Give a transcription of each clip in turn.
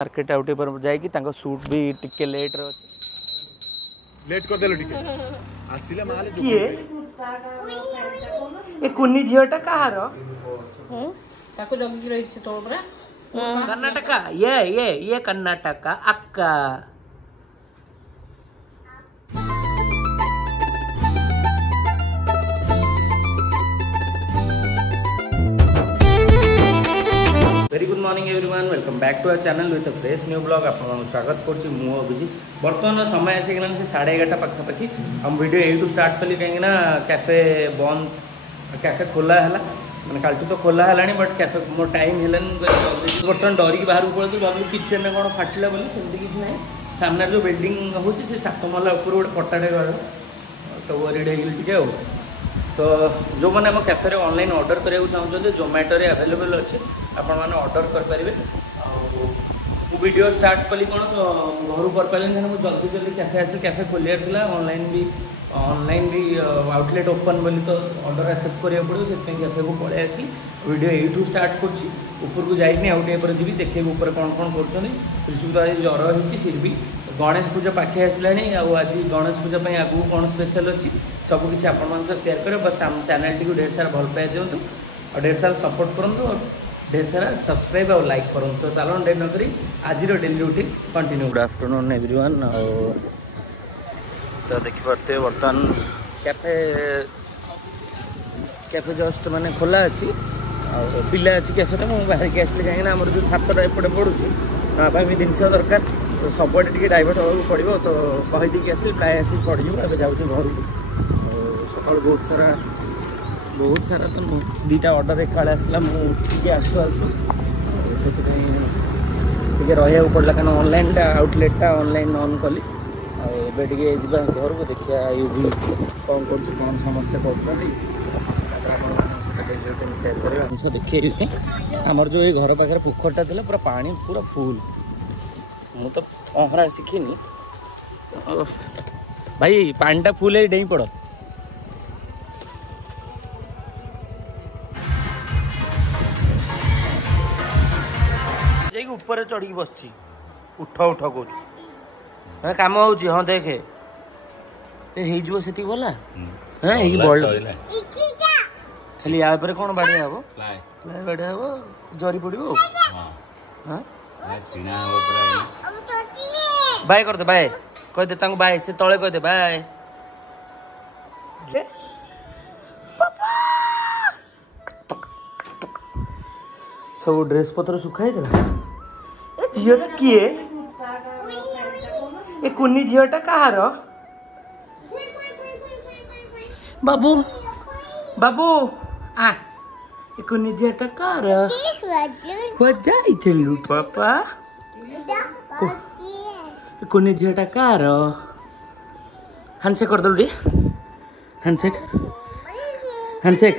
Market आउटे पर जाइकी तांको suit भी टिके लेट रे अछि लेट कर देलो टिके आसिले माले जो किए ए कुन्नी झियोटा कहार ताको जगी रही से तो परा कर्नाटक ये कर्नाटक अक्का very good morning everyone welcome back to our channel with a fresh new blog आपको स्वागत करुच्ची मु अभिजीत बर्तमान समय आसिक से 11:30 पाखापाखि हम वीडियो यू स्टार्ट कली कहीं कैफे बंद कैफे खोला है मैंने काल तो खोला है बट कैफे मोर टाइम है बर्तमान डरिक बाहर पड़े भाव किचेन में कौन फाटिला बोली सेमती किसी ना सामने जो बिल्डिंग हो 7 महला ऊपर गोटे पट्टाटे घर तो वरीड हो तो जो मैंने आम कैफे ऑनलाइन ऑर्डर करने चाहते जोमेटो अवेलेबल अच्छे आपण मैंने ऑर्डर करेंगे वीडियो स्टार्ट कली कौन घर कर पारे मुझे जल्दी जल्दी कैफे आस कैफे खोलियार था ऑनलाइन भी आउटलेट ओपन बोली तो ऑर्डर एक्सेप्ट करा पड़ो से कैफे को पलि आसली वीडियो यू स्टार्ट कर जाइनी आउ टे जी देखे ऊपर कौन कौन कर ज्वर हो फिर भी गणेश पूजा पाखे आसला आज गणेश पूजा आगू कौन स्पेशल अच्छी सबकि आपण सेयार कर बस आम चैनल टी ढेर सारा भल पाए दिंतु और ढेर सारा सपोर्ट करूँ और ढेर सारा सब्सक्राइब और लाइक करूँ तो चलो डेट नक आज daily routine continue good afternoon everyone तो देखिए बर्तमान कैफे जस्ट माने खोला अच्छी पिला अच्छी कैफे मुझे बाहर की आसली कहीं आम जो छात्र एपटे पड़ूँ नापी भी जिनस दरकार तो सबुआडे टी डाइवर्ट होगा पड़ो तो कहीदी आसली प्राय आसिक पड़ो ए जाऊँ घर सका बहुत सारा तो दुटा ऑर्डर एक आसला मुझे आसू आसू से रहा पड़ा क्या ऑनलाइन आउटलेटा ऑनलाइन ऑन कली आगे घर को देखिए यूवी कौन कौन समस्ते कर देखिए आमर जो ये घर पाखे पोखरटा था पूरा पानी पूरा फुल मु तो पहरा शिखिनी भाई पानीटा फुल है डेई पड़ ऊपर चढ़ी बस उठ उठ कह कम हो हाँ देखे से भला खाली या कौन बाड़िया हम प्लाई बाड़िया हम जरी पड़ो बाय कर दे बाय कहदे बाय से तले कहदे बाय सब ड्रेस पत्र सुखाई देला झीटा किए ए कुन्नी झीटा कहार बाबू बाबू आ ए कुन्नी झीटा कहार जाइलु पापा कुन्नी झीटा कहार हैंडशेक कर दलु रे हैंडशेक हैंडशेक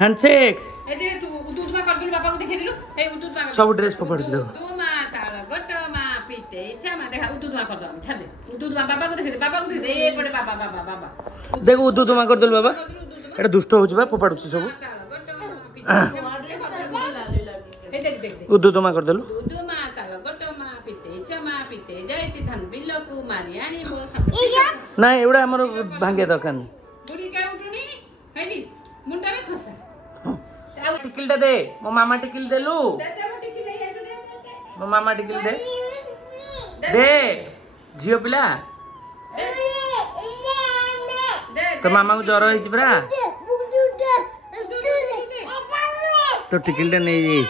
हैंडशेक सब ड्रेस पकड़ देख उदू तुमा कर बाबा एटा दुष्ट हो फोपाड़ू सब उदू तुमा कर देलु ना एवढा आमर भांगे दरकार टिकिलटा दे मो मामा टिकिल देलु मो मामा टिकिल दे झियो पिला तो मामा को ज्वर हो परा तो टिकिलटा नहीं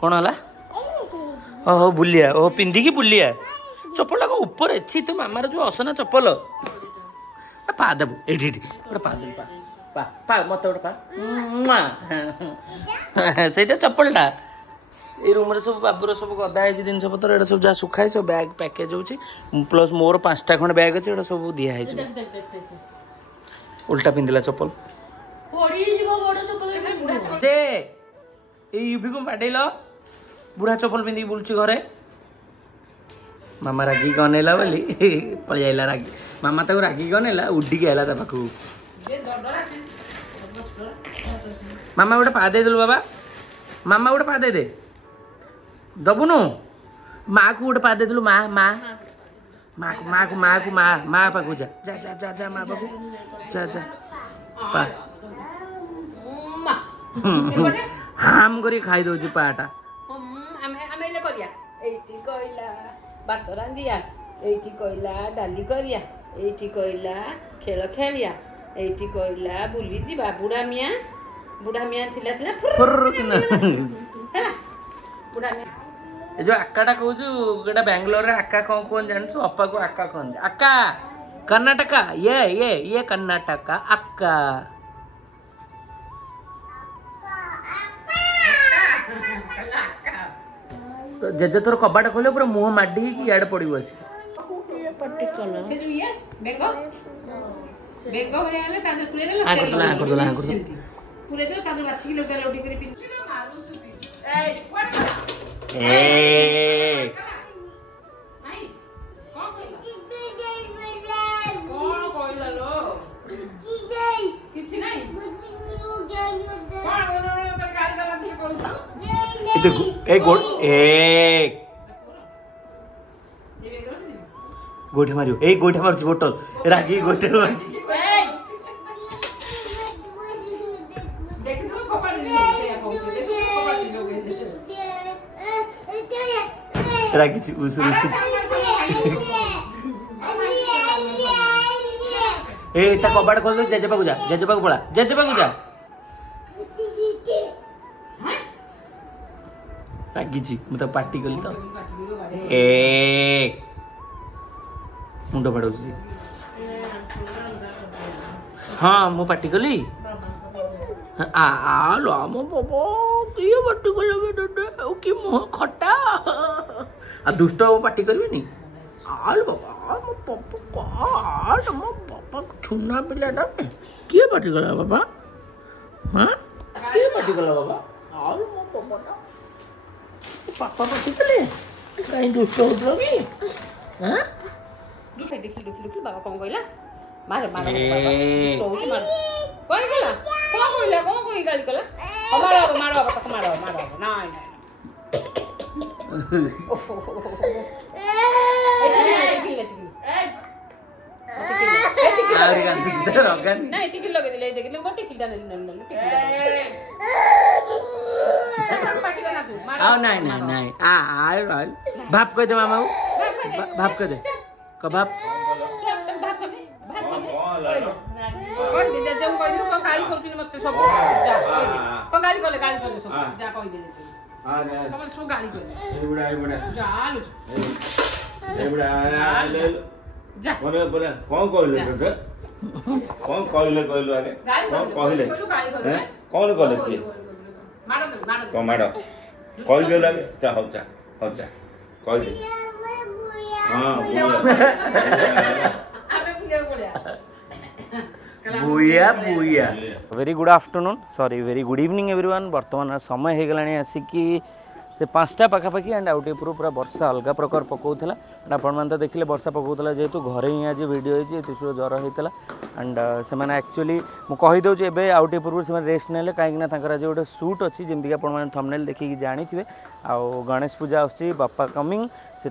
कौन है ओहो बुलिया ओह पिंधिकी बुलिया चप्पल को ऊपर अच्छी तो मामार जो असना चप्पल पा देबू ये पा दे पा पा मत गोटे पा से चप्पलटा ये रूम रे सब बाबूर सब गदा है जिन पतर ये सब जहाँ सुखाए सब बैग पैकेज हो प्लस मोर 5टा खंड बैग अच्छे सब दिखाई उल्टा पिंधिला चप्पल दे यूवी को बाडेल बुढ़ा चप्पल पिंधि बुलूँ घरे मामा रागी गनेला बोली पलि आइला रागी मामा ताको रागी गनेला उडिकी आइला पाखु मामा गोटे पा दे बाबा मामा गोटे पा दे दबुनु माँ को गोटे पा देलु माँ माँ माँ को माँ को माँ को माँ माँ पाखु जा जा जा जा जा माँ पाखु जा जा पा हाम करी खाई दउची पाटा आमे करिया एठी कहला भात रांधिया एठी कहला डाली करिया एठी कहला खेल खेलिया एठी कहला बुली जीवा बुढ़ा मिया थिला थिला फुर किना हैला बुढ़ा मिया ए जो अक्काटा कहूछु गोटा बेंगलोर रे अक्का कौन जानछु अप्पा को अक्का कौन अक्का कर्नाटका ये कर्नाटका अक्का तो जेजे तोर कबाटा खोले पूरा मुंह माडी की याड पड़ी बस से जो ये बेंगो होया हले ताजे पुरे देला आ कर दला पुरे देला ताजे बाछी की लोटा लोटी करे पिन ए आई कौन कहला लो किछि नहीं गोठे मारियो ए गोठे मारछ बोतल रागी गोठे मारछ देख दो कपाल ले रागी छि उस ए ता कबाड़ खोल दे जेजेबा को जा पड़ा जेजेबा को जा रागी छि मु तो पार्टी करली तो ए मुंडो पड़ोसी हाँ मु पार्टी कली लो मो बाबा ये पार्टी कल कि मुह खटा आ दुष्ट पार्टी करबेनी आल बाबा मो पापा आल मो पापा छुना पिलाटा किए पार्टी कला बाबा हाँ किए पार्टी कला बाबा आल मो पापा पापा पार्टी कले कहीं दुष्ट होतलो कि हां दुसै देखि बाबा कौन कहला मार बाबा तो मार कोन कहला कोन कोई गाली कहला मारो बाबा तक मारो नहीं ओहो नहीं टिकिल लगे दिले देख ले मोटी खिलदा नहीं आओ नहीं आ भाप कर दे मामा भाप कर दे कबाब कोन दे जम कोइ दिन को गाली करछु मते सब जा को गाली करले सब जा कोइ दे हां कमल सो गाली कर एबड़ा जा जा बोले कौन कहले बेटा कौन कहले आगे कौन कहले कौन कहले की मारो को मारो कह दे लागे जा हो जा कह दे हां बुया very good afternoon sorry very good evening everyone वर्तमान समय हो गलानी आसिकी से 5टा पाखापाखि एंड आउटे पूरा वर्षा अलग प्रकार पकाउला एंड आपण तो देखिले वर्षा पकाउला जेहेतु घरे ही आज वीडियो होती त्रिशूल ज्वर होता एंड से एक्चुअली मुझे कहीदे एवं आउटे पूर्व से रेस्ट नेले कहीं आज गोटे सुट अच्छी जमीक आप थंबनेल देखिए जानी आउ गणेश पूजा आसी बापा कमिंग से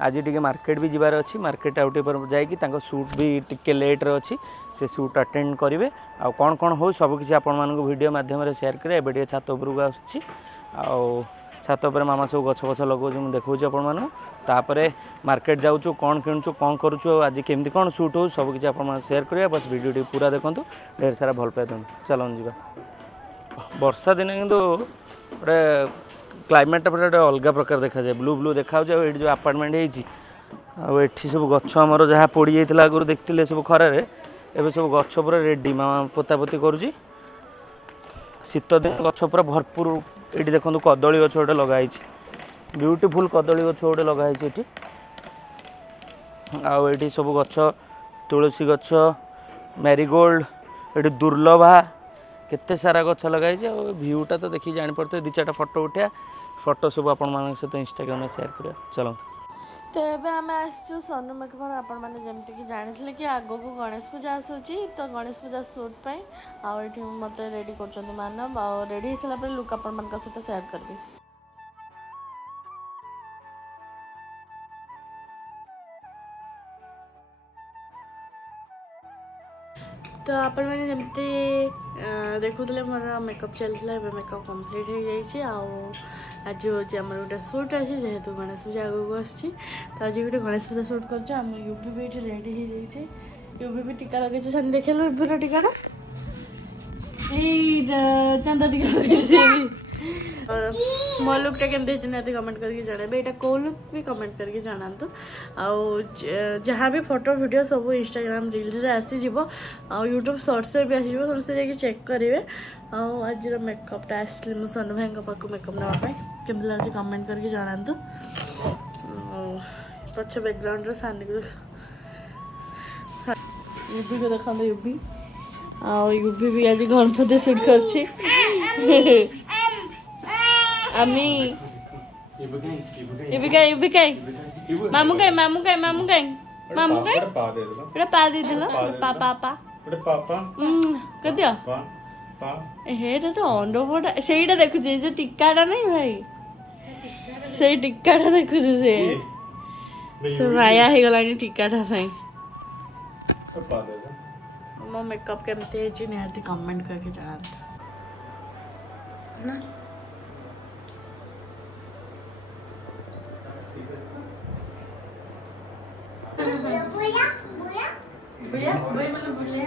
आज टी मार्केट भी जबार अच्छी मार्केट आउटे पर जाकि सूट भी टिके लेट्रे अच्छी से सूट अटेंड करेंगे आउ कौन कौन हो सबकि आपण वीडियो मध्यम शेयर करें एवं छात उपरक आसूँ छात पर मामा सब गछ लगाऊँ मुझे देखा आपड़ मार्केट जाऊँ कौन किणुचु कौन करुचु आज केमती कौन सुट हो सबकि आप शेयर करेंगे बस वीडियो पूरा देखो ढेर सारा भल पाए दिखाँ चलो जा वर्षा दिन कि गोटे क्लाइमेट पूरा अलग प्रकार देखा जाए ब्लू ब्लू देखा ये जो अपार्टमेंट होती सब गछ आमर जहाँ पोड़ी जाता आगुरी देखते सब खरारे एवं सब गछ पूरा रेडी मामा पोतापोती करुँची शीत दिन गछ पूरा भरपूर ये देखो कदली गछ गोटे लगाई ब्यूटीफुल कदली गछ गोटे लगाई आठी सब गछ तुलसी गछ मैरीगोल्ड ये दुर्लभा केते सारा गछ लगाई भ्यूटा तो देखिए जापे दी चार फोटो उठा फोटो सब आपण सहित इंस्टाग्राम में शेयर करिया चलो तो ये आम आसु सोनुमेघर आपण मैंने जमीक जानी कि आग को गणेश पूजा आसूची तो गणेश पूजा सूट पाई आठ मत रेडी कर मानव आ रेडी हो सारा लुक आपण सहित शेयर करबी। तो आपण मैंने जमती देखुले मोर मेकअप चलता है मेकअप कंप्लीट हो जाइए आज हूँ आम गोटे सुट अच्छे जेहेतु गणेश पूजा आगे आसी तो आज गोटे गणेश पूजा सुट कर यूपी भी ये रेडी हो जाइए यूपी भी टीका लगे सान देखे यूपी टीका चांदा टीका लगे मो लुकटा केमती निहती कमेंट करके जणाबे यहाँ कौ लुक भी कमेंट करके जनातु जहाँ भी फोटो वीडियो सब इंस्टाग्राम रील्स आसीज यूट्यूब शॉर्ट्स भी आसो समस्ते जाकि चेक करेंगे आज मेकअपटा आसली मो सनु भाई पाक मेकअप नापी केमती लगे कमेंट करके जनातु पछ बैकग्राउंड सानी को यूपी को देखा यूपी यूपी भी आज गणपति शूट कर मामू कहीं मामू कहीं मामू कहीं मामू कहीं गोटे पा दे पा पा पा कदियो हेटा तो अंडा से देखुचे जो टिक्काटा नहीं भाई से टिक्काटा देखुचे से माया हो गला टिक्काटा मो मेकअप केमती निहाती कमेंट करके जनाता ना भैया मतलब बुले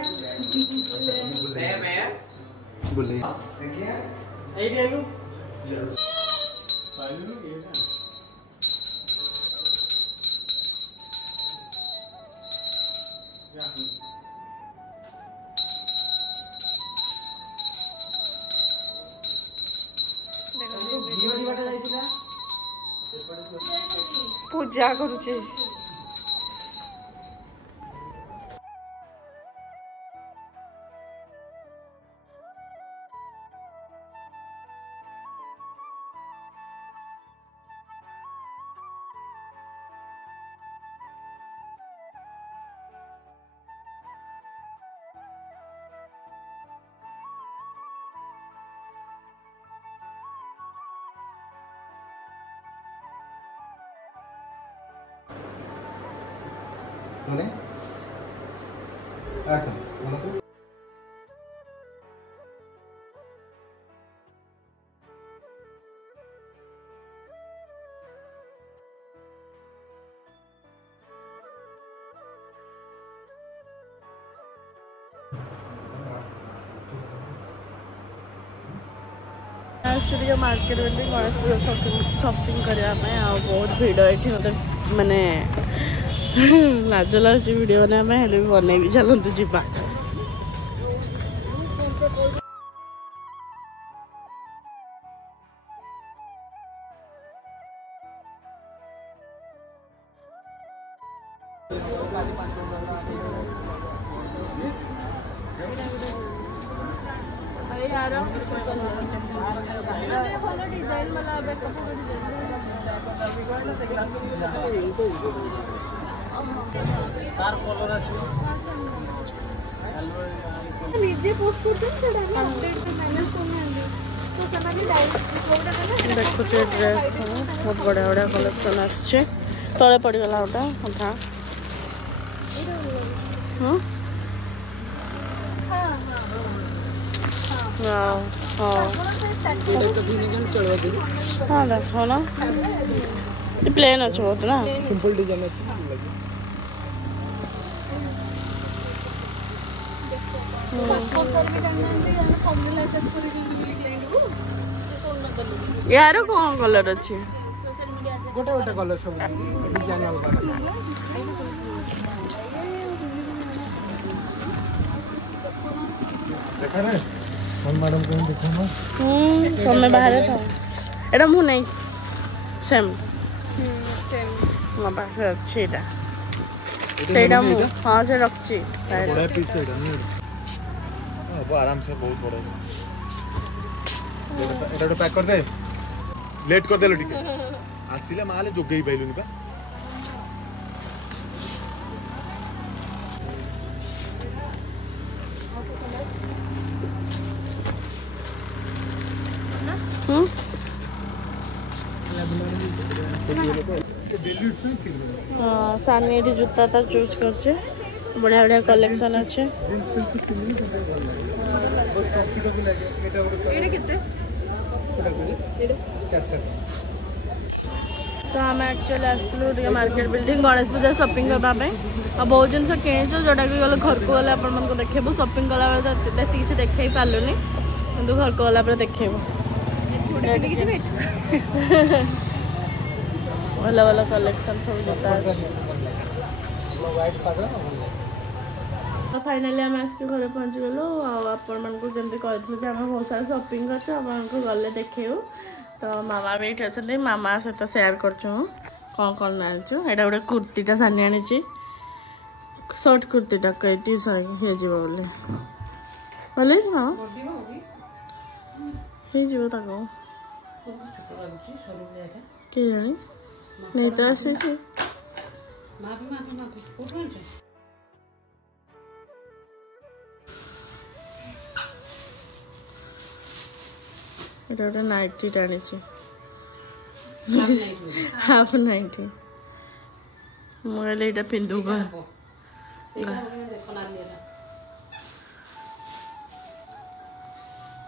पूजा करुचे स्टूडियो मार्केट में गणेश पूजा शॉपिंग करने बहुत भिड़ ये मतलब माने लाज लगे वीडियो बनाया भी बनई भी चलते जीवा देखुचे ड्रेस बहुत बढ़िया बढ़िया कलेक्शन आसचे तले पड़गला गोटा अधा हाँ देखो ना ये प्लेन अच्छे बहुत ना सिंपल डिजाइन अच्छे यार कौन कलर अच्छे गोटे गोटे कलर सब डिजाइन अलग देखा रे कौन मैडम को देखो ना तमे बाहर था एटा मु नहीं सेम सेम बाहर अच्छे एटा सेटा मु हां से रखची बड़ा पीस सेटा नहीं अब आराम से बहुत बड़ा एटा पैक कर दे लेट कर दे लो ठीक आसिले माले जोगई पाइलुनी बा सानी जूता चूज कर बढ़िया बढ़िया कलेक्शन अच्छे तो आम एक्चुअली आसलु मार्केट बिल्डिंग गणेश पूजा शॉपिंग करने और बहुत जिन किणीचु जोटा कि गले घर को गले आप देखू शॉपिंग कला तो बेस किसी देखे पार्लुनि कि घर को गला देखेबू भल भल कलेक्शन सब जोता फाइनाली आम आसिक घर पहुँची गलु आपण मानक जमी कहते कि आम बहुत सारा शॉपिंग कर गले देखेबू तो मामा भी ये अच्छा मामा सहित सेयार कर कौन कौन आनिचु यहाँ गोटे कुर्तीटा सानी आनी सर्ट कुर्तीटा कईटी हो भल मामा हो किए जानी नहीं तो आसी এটা ওটা নাইটি টানিছে হাফ নাইটি মোবাইলে এটা পিন্ধুগা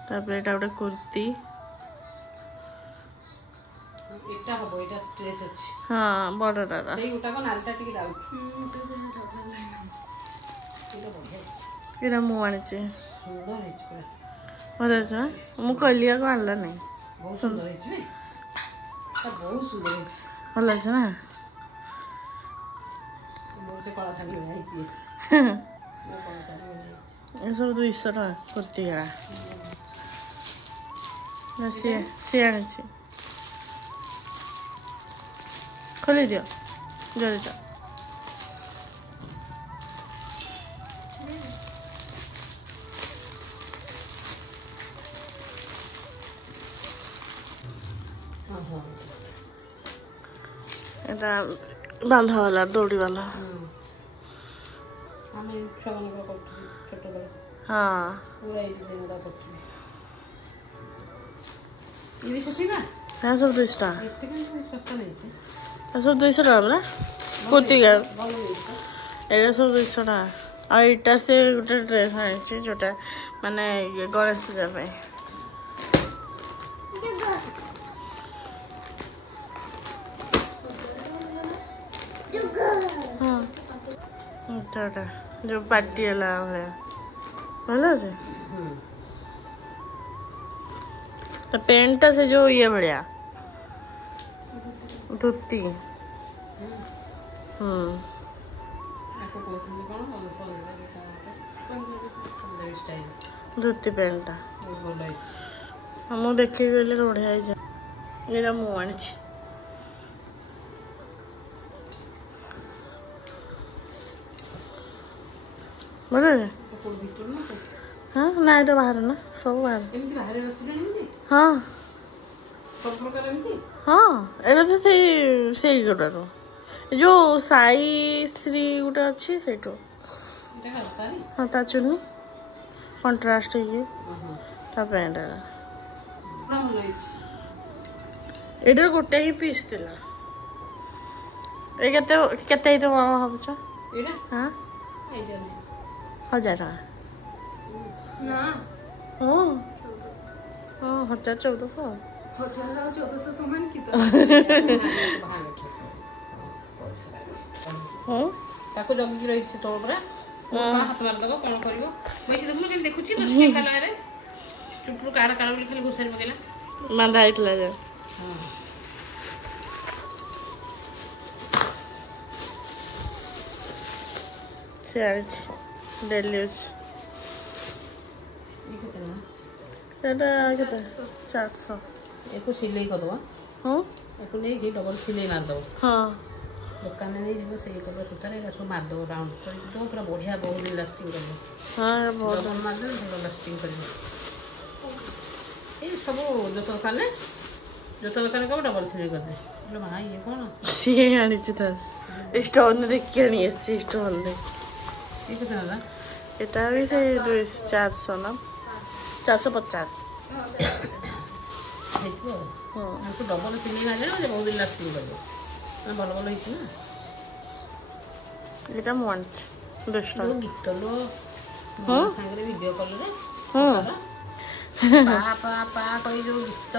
তারপরে এটা ওটা কুর্তি এটা হবো এটা স্ট্রেচ আছে হ্যাঁ বড়টা সেই ওটা কোন আলটা টিকে ডাউট এটা বঢ়িয়া আছে এটা মু আনিছে সুন্দর হইছে পুরা মজা আছে না মু কইলিয়া কো আনলা নাই বহুত সুন্দর হইছে তা বহুত সুন্দর হইছে ভালো আছে না মোর সে কলা শাড়ি হইছে মোর কলা শাড়ি হইছে এসব 200 টাকা কুর্তি গা না সে আনিছে खोली दियो जल्दी जा এটা বাঁধা वाला দড়ি वाला আমি সবনকে করতে ছোটবেলা হ্যাঁ পুরো এই ডিজাইনটা করতে ইনি সত্যিবা হ্যাঁ সব 200 টাকা এর থেকে সস্তা নেইছে सब 200 টাকা না কুর্তি গা ভালো হইছে এটা সব 200 টাকা আর এটা সে গোটে ড্রেস আনিছে যেটা মানে গণেশ পূজা পাই हाँ এটা जो पार्टी वाला है ভালো আছে तो पेंट से जो ये बढ़िया धोती आपको कोथिंबी कोन ଭଲ ଭଲ स्टाइल धोती पेंट ବହୁତ ଭଲ ହେଇଛି हम देखी गले बढ़िया है ये मु आनी बोले କୋଉ ଭିତର ନା हाँ ना ये बाहर ना सब बाहर ଏମିତି ବାହାରେ ବସିଲେଣି ଏମିତି हाँ ସବୁ ପ୍ରକାର ଏମିତି हाँ एटा तो से गोटारू जो साई श्री गोटे अच्छी से ଏଟା ହାଲକାରି हाँ ता चुन्नी कंट्रास्ट है ता पैंट ପୁରା ଭଲ ହେଇଛି एटर गोटे ही पीस थिला ए केते केते ही तो मामा भाबुछ ଏଇଟା हाँ ଏଇଟା ନାହିଁ 1000 टाका ନା हाँ हाँ 1400 1400 ସମାନ କି ତ हाँ ତାକୁ ଜଗିକି ରହିଛି ତଳ ପରା ହାତ ମାରିଦେବ କ'ଣ କରିବ ବସି ଦେଖୁନୁ କେମିତି ଦେଖୁଛି ତ ସେ ଖାଲରେ ଚୁପରୁ କାଢ଼ କାଢ଼ ବୋଲି ଖାଲି ଘୋଷାରି ପକେଇଲା मांदा आइतला जे से आछ डेली यूज एटा केते 400 ୟାକୁ ସିଲେଇ କରିଦେବା हाँ ୟାକୁ ନେଇକି ଡବଲ ସିଲେଇ ମାରିଦେବ हाँ ଦୋକାନରେ ନେଇଯିବ ସେଇ କଲର ସୂତାରେ ଏଇଟା ସବୁ ମାରିଦେବ ରାଉଣ୍ଡ କରିକି ଦେବ ପୁରା ବଢ଼ିଆ ବହୁତ ଦିନ ଲାଷ୍ଟିଂ କରିବ हाँ बहुत ଡବଲ ମାରିଦେଲେ ଭଲ ଲାଷ୍ଟିଂ କରିବ ଏଇ ସବୁ ଜୋତ ଦୋକାନରେ କହିବ ଡବଲ ସିଲେଇ କରିଦେ ବୋଲେ ମା ଇଏ କ'ଣ सी आनी था स्टोन देख के नहीं एससी स्टोन दे ଇଏ କେତେ ନେଲା एटा भी से 400 ना 450 ହେଇଥିବ ଆଉ हाँ ଆମକୁ ଡବଲ ସିଲେଇ ମାରିଲେ ବହୁତ ଦିନ ଲାଷ୍ଟିଂ କରିବ ଭଲ ଭଲ ହେଇଛି ନା एटा मोंट दुष्टा गीत लो सागरे वीडियो कॉल रे पा पा पा कही जो गीत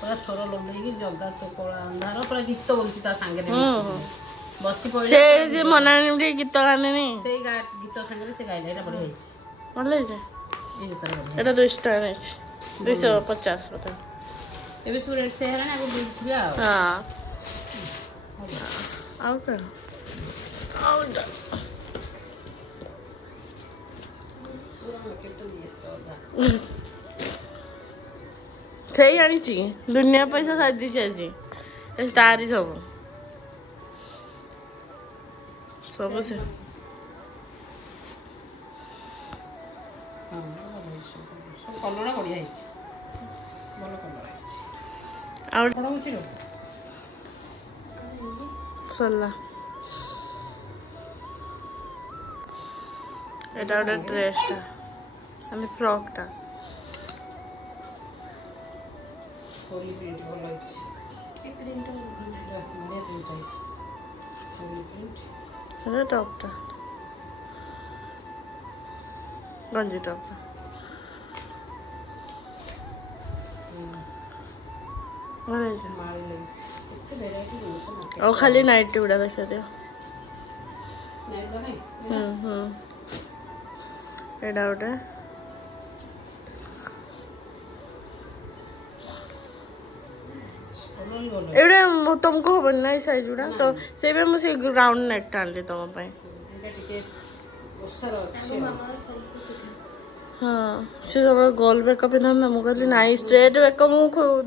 पूरा स्वर लंबेगी जगा तो कला अंधार पूरा गीत बोलती ता सागरे बसी पड़े से जे मनानी गीत गाने नहीं से गीत सागरे से गाइला एटा बढ़िया हिच बोले जे ए गीत बढ़िया एटा 200 नहीं 250 बता एबे सब रेट से हेरा ना आगु बुझिया हां आउ कर आउ दा सही आनी दुनिया पैसा साजी चाहिए तारी सब सब से कलर बढ़िया हिच ଭଲ କଲର ଅଛି ଆଉ କଣ ହଉଛି रो ସଲା ଏଟା ଗୋଟେ ଡ୍ରେସଟା ମାନେ ଫ୍ରକଟା ସରି ପ୍ରିଣ୍ଟ ଭଲ ଅଛି ଏ ପ୍ରିଣ୍ଟ ଭଲ ବଢିଆ ପ୍ରିଣ୍ଟ ଅଛି ସରି ପ୍ରିଣ୍ଟ ଏଟା ଟପଟା ଗଞ୍ଜି ଟପଟା ଭଲ ହେଇଛି ମାଳି ଲାଗିଛି ଏତେ ଭେରାଇଟି ଜିନିଷ ମାର୍କେଟ ଆଉ ଖାଲି ନାଇଟି ଗୁଡ଼ା ଦେଖା ଦିଅ ନାଇଁ ନାଇଁ ଏଇଟା ଗୋଟେ एवढे तुमको हबन ना साइज गुड़ा तो से भी मुझे ग्राउंड नेक टाणली तुम पाए हाँ से सब गोल बेक पिंधा मु कहली नाई स्ट्रेट बेक मु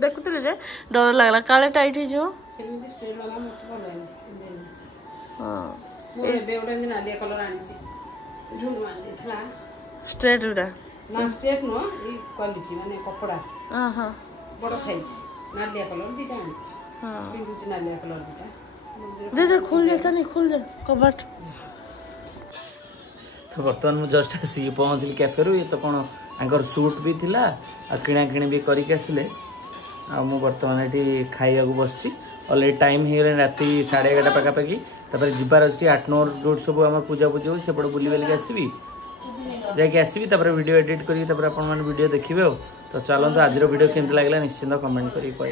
देखुली जे डर लगला काले टाइट हो जो हाँ स्ट्रेट गुड़ा ना स्ट्रेट नो ई क्वालिटी माने कपड़ा हां बड़ साइज नालिया कलर दीटा आनी हां पिंक नालिया कलर दीटा दे खुल जाता नहीं खुल जा कबाट तो बर्तमान मुझे जस्ट आसी पहुँचली कैफे रु ये तो कौन आंकर सूट भी थिला आ किणा किणी भी करके आसिले आ मु बर्तमान ये खाइबा को बसची ऑलरेडी टाइम हो गला राति 11:30 पाखापाखि तापर जिबार अछि 8-9 रोड सब आम पूजा पूजा हो सेपट बुली बेली आसबि जाके आसबि तापर वीडियो एडिट करी तापर आपण माने वीडियो देखिबे तो चलते आज वीडियो केमती लगला निश्चिंत कमेंट करी कह